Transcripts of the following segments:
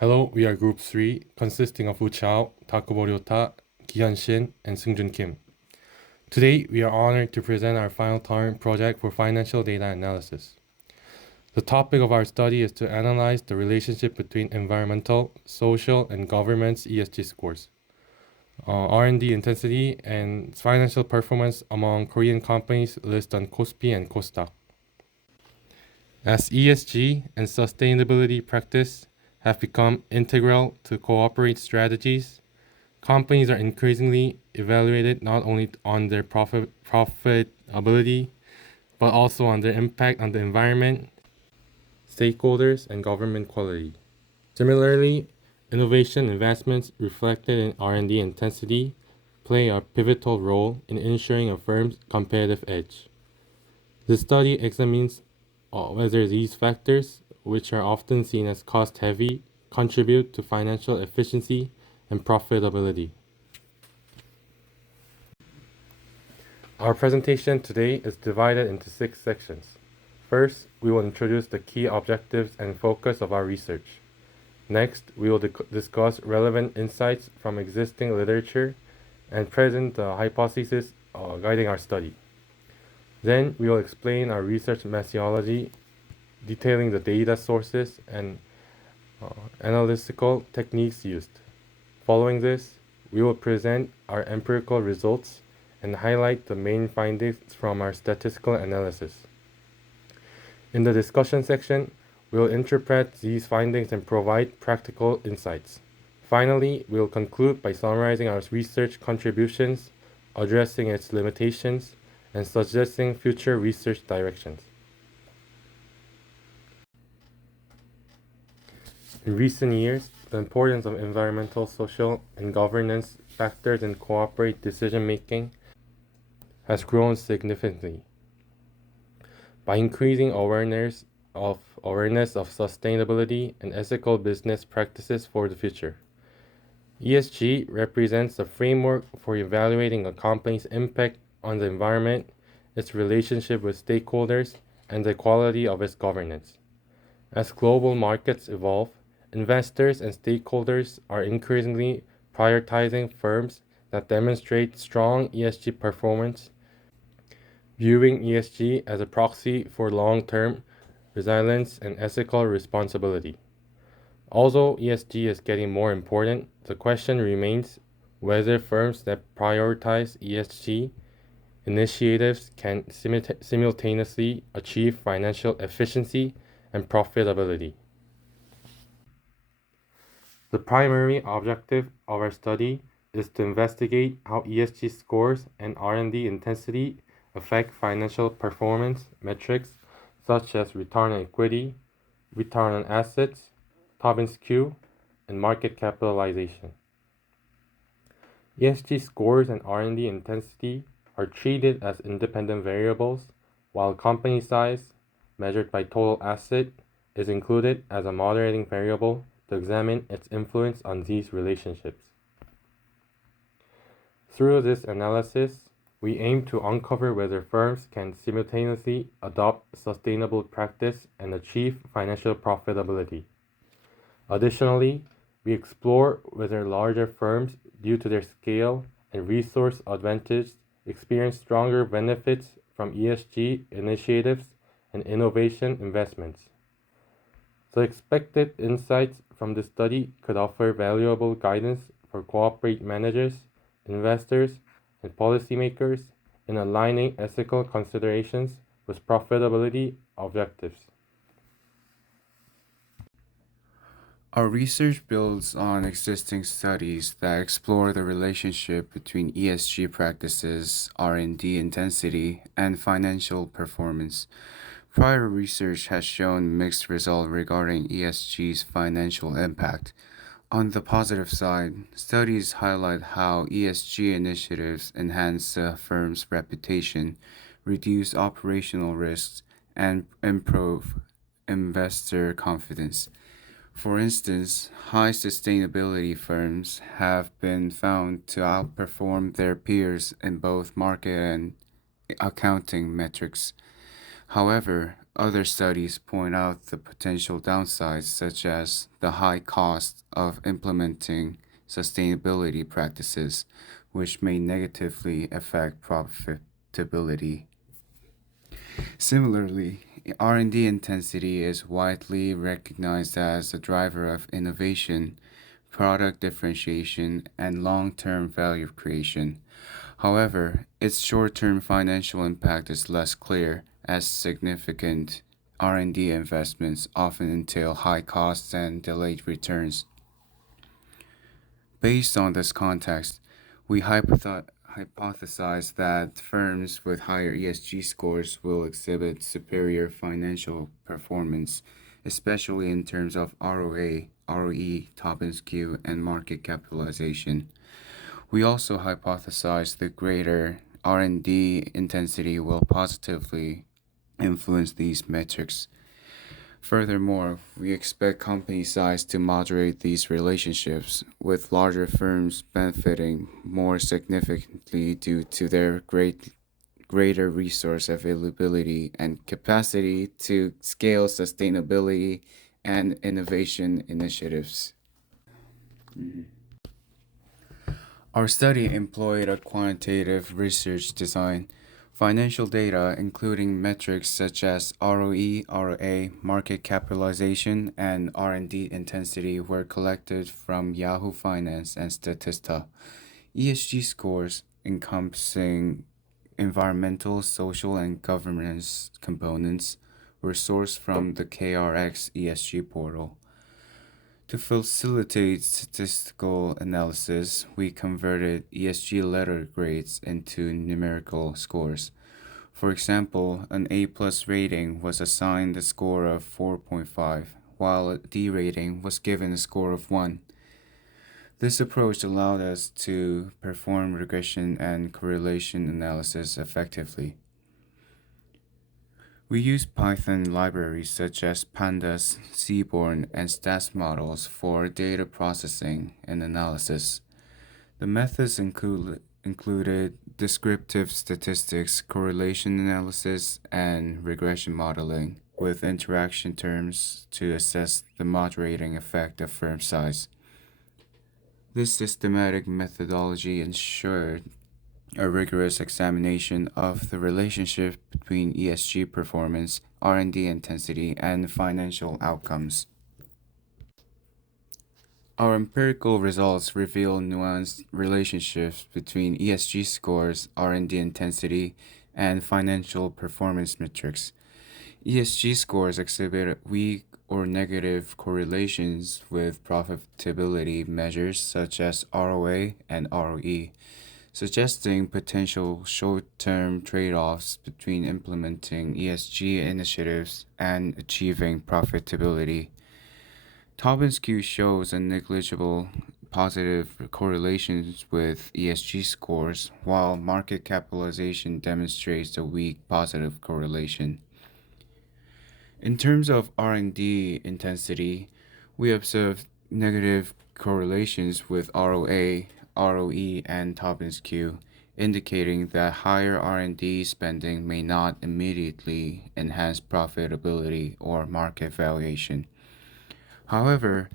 Hello, we are Group 3, consisting of Woo Chao, Takubo Ryota, Gihan Shin, and Seungjun Kim. Today, we are honored to present our final term project for financial data analysis. The topic of our study is to analyze the relationship between environmental, social, and governance ESG scores, R&D intensity, and financial performance among Korean companies listed on KOSPI and KOSDAQ. As ESG and sustainability practice have become integral to corporate strategies, companies are increasingly evaluated not only on their profitability, but also on their impact on the environment, stakeholders, and government quality. Similarly, innovation investments reflected in R&D intensity play a pivotal role in ensuring a firm's competitive edge. The study examines whether these factors, which are often seen as cost-heavy, contribute to financial efficiency and profitability. Our presentation today is divided into 6 sections. First, we will introduce the key objectives and focus of our research. Next, we will discuss relevant insights from existing literature and present the hypotheses guiding our study. Then, we will explain our research methodology, detailing the data sources and analytical techniques used. Following this, we will present our empirical results and highlight the main findings from our statistical analysis. In the discussion section, we will interpret these findings and provide practical insights. Finally, we will conclude by summarizing our research contributions, addressing its limitations, and suggesting future research directions. In recent years, the importance of environmental, social, and governance factors in corporate decision-making has grown significantly. By increasing awareness of sustainability and ethical business practices for the future, ESG represents a framework for evaluating a company's impact on the environment, its relationship with stakeholders, and the quality of its governance. As global markets evolve, investors and stakeholders are increasingly prioritizing firms that demonstrate strong ESG performance, viewing ESG as a proxy for long-term resilience and ethical responsibility. Although ESG is getting more important, the question remains whether firms that prioritize ESG initiatives can simultaneously achieve financial efficiency and profitability. The primary objective of our study is to investigate how ESG scores and R&D intensity affect financial performance metrics such as return on equity, return on assets, Tobin's Q, and market capitalization. ESG scores and R&D intensity are treated as independent variables, while company size, measured by total asset, is included as a moderating variable to examine its influence on these relationships. Through this analysis, we aim to uncover whether firms can simultaneously adopt sustainable practice and achieve financial profitability. Additionally, we explore whether larger firms, due to their scale and resource advantage, experience stronger benefits from ESG initiatives and innovation investments. The expected insights from the study could offer valuable guidance for corporate managers, investors, and policymakers in aligning ethical considerations with profitability objectives. Our research builds on existing studies that explore the relationship between ESG practices, R&D intensity, and financial performance. Prior research has shown mixed results regarding ESG's financial impact. On the positive side, studies highlight how ESG initiatives enhance a firm's reputation, reduce operational risks, and improve investor confidence. For instance, high sustainability firms have been found to outperform their peers in both market and accounting metrics. However, Other studies point out the potential downsides, such as the high cost of implementing sustainability practices, which may negatively affect profitability. Similarly, R&D intensity is widely recognized as a driver of innovation, product differentiation, and long-term value creation. However, its short-term financial impact is less clear, as significant R&D investments often entail high costs and delayed returns. Based on this context, we hypothesize that firms with higher ESG scores will exhibit superior financial performance, especially in terms of ROA, ROE, top and skew, and market capitalization. We also hypothesize the greater R&D intensity will positively influence these metrics. Furthermore, we expect company size to moderate these relationships, with larger firms benefiting more significantly due to their greater resource availability and capacity to scale sustainability and innovation initiatives. Mhm. Our study employed a quantitative research design. Financial data, including metrics such as ROE, ROA, market capitalization, and R&D intensity, were collected from Yahoo Finance and Statista. ESG scores encompassing environmental, social, and governance components were sourced from the KRX ESG portal. To facilitate statistical analysis, we converted ESG letter grades into numerical scores. For example, an A plus rating was assigned a score of 4.5, while a D rating was given a score of 1. This approach allowed us to perform regression and correlation analysis effectively. We use Python libraries such as Pandas, Seaborn, and Stats models for data processing and analysis. The methods included descriptive statistics, correlation analysis, and regression modeling, with interaction terms to assess the moderating effect of firm size. This systematic methodology ensured a rigorous examination of the relationship between ESG performance, R&D intensity, and financial outcomes. Our empirical results reveal nuanced relationships between ESG scores, R&D intensity, and financial performance metrics. ESG scores exhibit weak or negative correlations with profitability measures such as ROA and ROE, suggesting potential short term trade offs between implementing ESG initiatives and achieving profitability. Tobin-Skew shows a negligible positive correlations with ESG scores, while market capitalization demonstrates a weak positive correlation. In terms of R&D intensity, we observed negative correlations with ROA, ROE, and Tobin-Skew, indicating that higher R&D spending may not immediately enhance profitability or market valuation. However,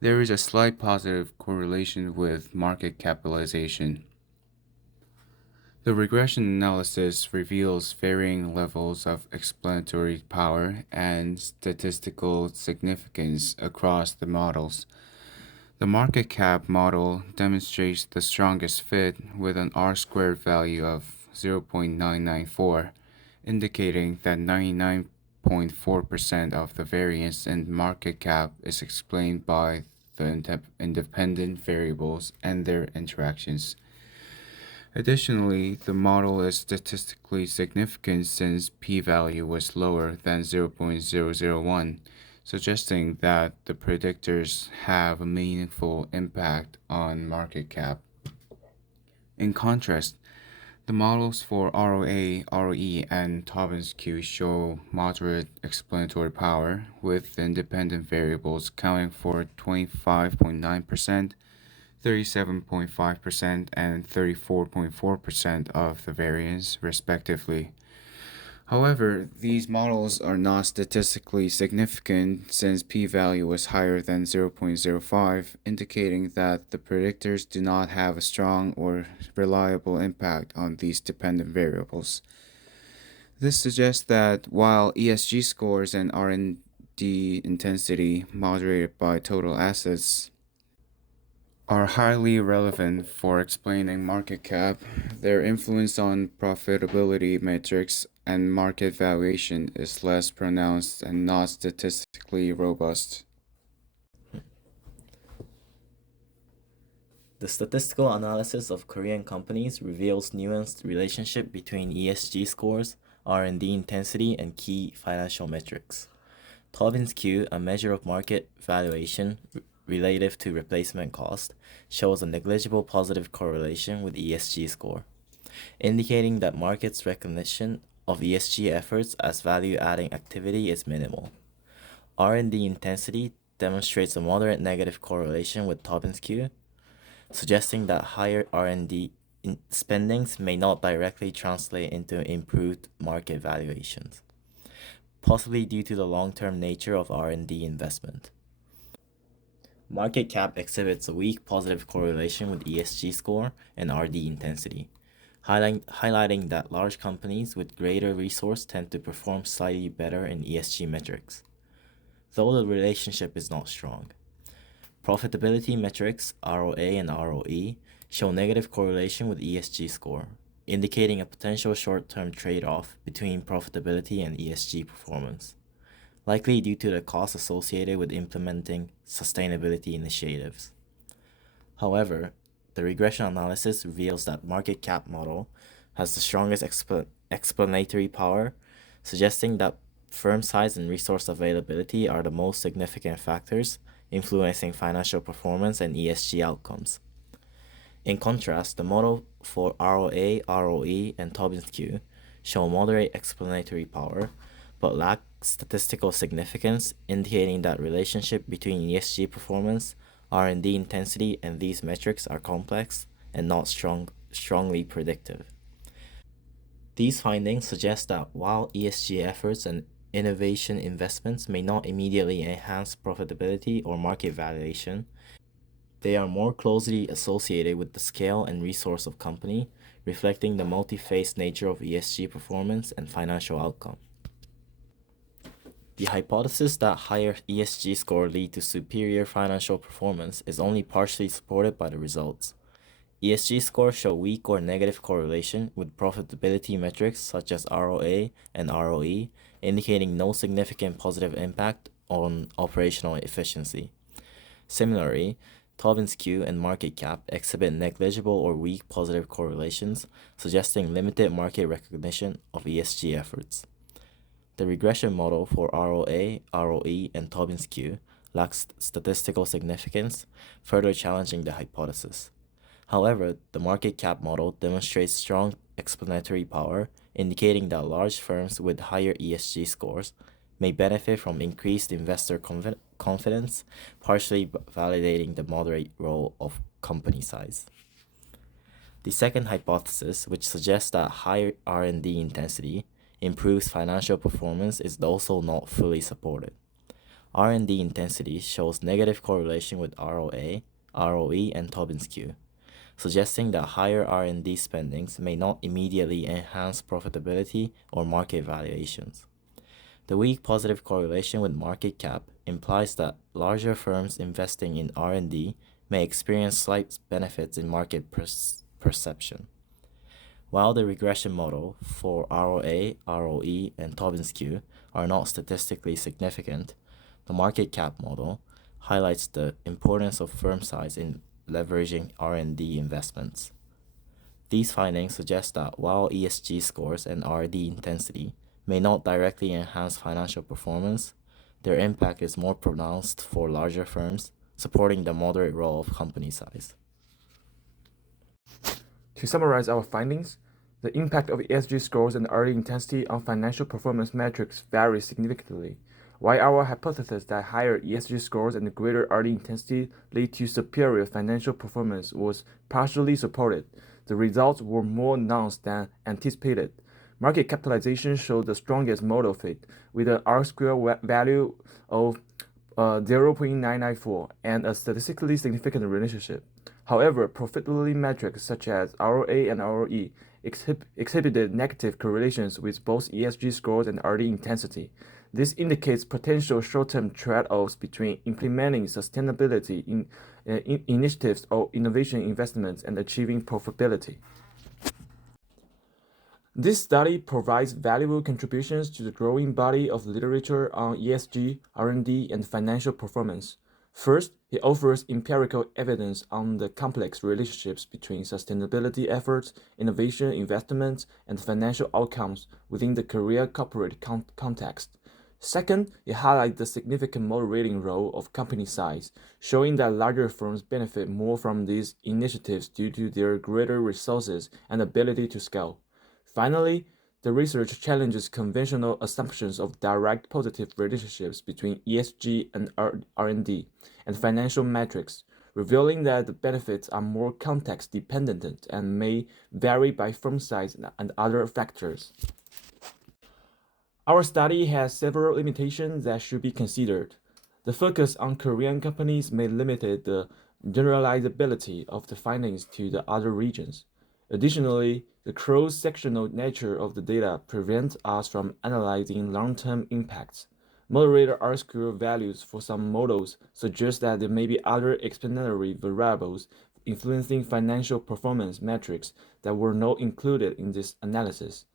there is a slight positive correlation with market capitalization. The regression analysis reveals varying levels of explanatory power and statistical significance across the models. The market cap model demonstrates the strongest fit with an R squared value of 0.994, indicating that 99.4% of the variance in market cap is explained by the independent variables and their interactions. Additionally, the model is statistically significant since p-value was lower than 0.001, suggesting that the predictors have a meaningful impact on market cap. In contrast, the models for ROA, ROE, and Tobin-Skew show moderate explanatory power, with independent variables accounting for 25.9%, 37.5%, and 34.4% of the variance, respectively. However, these models are not statistically significant since p-value was higher than 0.05, indicating that the predictors do not have a strong or reliable impact on these dependent variables. This suggests that while ESG scores and R&D intensity moderated by total assets are highly relevant for explaining market cap, their influence on profitability metrics and market valuation is less pronounced and not statistically robust. The statistical analysis of Korean companies reveals nuanced relationship between ESG scores, R&D intensity, and key financial metrics. Tobin's Q, a measure of market valuation relative to replacement cost, shows a negligible positive correlation with ESG score, indicating that markets' recognition of ESG efforts as value-adding activity is minimal. R&D intensity demonstrates a moderate negative correlation with Tobin's Q, suggesting that higher R&D spendings may not directly translate into improved market valuations, possibly due to the long-term nature of R&D investment. Market cap exhibits a weak positive correlation with ESG score and RD intensity, highlighting that large companies with greater resource tend to perform slightly better in ESG metrics, though the relationship is not strong. Profitability metrics, ROA and ROE, show negative correlation with ESG score, indicating a potential short-term trade-off between profitability and ESG performance, likely due to the costs associated with implementing sustainability initiatives. However, the regression analysis reveals that market cap model has the strongest explanatory power, suggesting that firm size and resource availability are the most significant factors influencing financial performance and ESG outcomes. In contrast, the model for ROA, ROE, and Tobin's Q show moderate explanatory power, but lack statistical significance, indicating that relationship between ESG performance, R&D intensity, and these metrics are complex and not strongly predictive. These findings suggest that while ESG efforts and innovation investments may not immediately enhance profitability or market valuation, they are more closely associated with the scale and resource of company, reflecting the multi-phase nature of ESG performance and financial outcome. The hypothesis that higher ESG score lead to superior financial performance is only partially supported by the results. ESG scores show weak or negative correlation with profitability metrics such as ROA and ROE, indicating no significant positive impact on operational efficiency. Similarly, Tobin's Q and market cap exhibit negligible or weak positive correlations, suggesting limited market recognition of ESG efforts. The regression model for ROA, ROE, and Tobin's Q lacks statistical significance, further challenging the hypothesis. However, the market cap model demonstrates strong explanatory power, indicating that large firms with higher ESG scores may benefit from increased investor confidence, partially validating the moderate role of company size. The second hypothesis, which suggests that higher R&D intensity improves financial performance, is also not fully supported. R&D intensity shows negative correlation with ROA, ROE, and Tobin's Q, suggesting that higher R&D spendings may not immediately enhance profitability or market valuations. The weak positive correlation with market cap implies that larger firms investing in R&D may experience slight benefits in market perception. While the regression model for ROA, ROE, and Tobin's Q are not statistically significant, the market cap model highlights the importance of firm size in leveraging R&D investments. These findings suggest that while ESG scores and R&D intensity may not directly enhance financial performance, their impact is more pronounced for larger firms, supporting the moderate role of company size. To summarize our findings, the impact of ESG scores and R&D intensity on financial performance metrics varies significantly. While our hypothesis that higher ESG scores and greater R&D intensity lead to superior financial performance was partially supported, the results were more nuanced than anticipated. Market capitalization showed the strongest model fit, with an R-square value of 0.994 and a statistically significant relationship. However, profitability metrics such as ROA and ROE exhibited negative correlations with both ESG scores and RD intensity. This indicates potential short-term trade-offs between implementing sustainability initiatives or innovation investments and achieving profitability. This study provides valuable contributions to the growing body of literature on ESG, R&D, and financial performance. First, it offers empirical evidence on the complex relationships between sustainability efforts, innovation investments, and financial outcomes within the Korea corporate context. Second, it highlights the significant moderating role of company size, showing that larger firms benefit more from these initiatives due to their greater resources and ability to scale. Finally, the research challenges conventional assumptions of direct positive relationships between ESG and R&D and financial metrics, revealing that the benefits are more context-dependent and may vary by firm size and other factors. Our study has several limitations that should be considered. The focus on Korean companies may limit the generalizability of the findings to the other regions. Additionally, the cross-sectional nature of the data prevents us from analyzing long-term impacts. Moderated R-square values for some models suggest that there may be other explanatory variables influencing financial performance metrics that were not included in this analysis.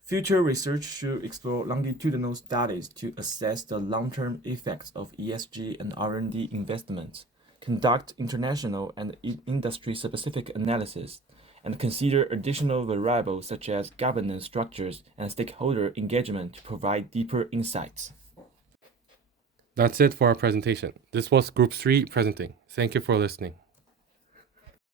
Future research should explore longitudinal studies to assess the long-term effects of ESG and R&D investments, conduct international and industry-specific analysis, and consider additional variables such as governance structures and stakeholder engagement to provide deeper insights. That's it for our presentation. This was Group 3 presenting. Thank you for listening.